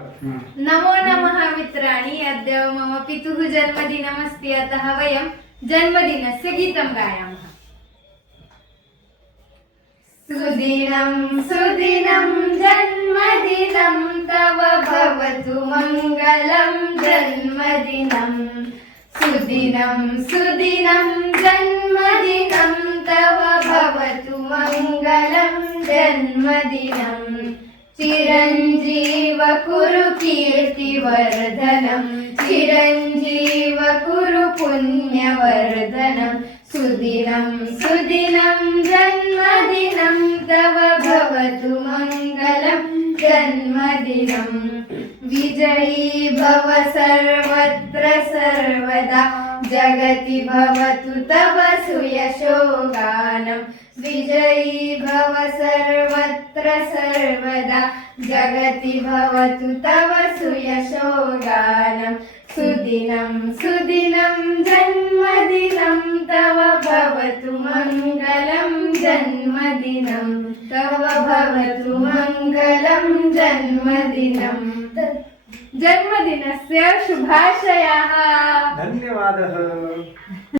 नमो नमः मित्राणि। अद्य मम पितुः जन्मदिनमस्ति, अतः वयं जन्मदिनस्य गीतं गायामः। सुदिनं सुदिनं जन्मदिनं तव भवतु मङ्गलं जन्मदिनं। सुदिनं सुदिनं जन्मदिनं तव भवतु मङ्गलं जन्मदिनं। चिरञ्जीव कुरु कीर्तिवर्धनं, चिरञ्जीव कुरु पुण्यवर्धनं। सुदिनं सुदिनं जन्मदिनं तव भवतु मङ्गलं जन्मदिनं। विजयी भव सर्वत्र सर्वदा, जगति भवतु तव सुयशोगानं। विजयी भव सर्वत्र सर्वदा, जगति भवतु तव सुयशोगानं। सुदिनं सुदिनं जन्मदिनं तव भवतु मङ्गलं जन्मदिनं, तव भवतु मङ्गलं जन्मदिनं। जन्मदिनस्य शुभाशयाः। धन्यवादः।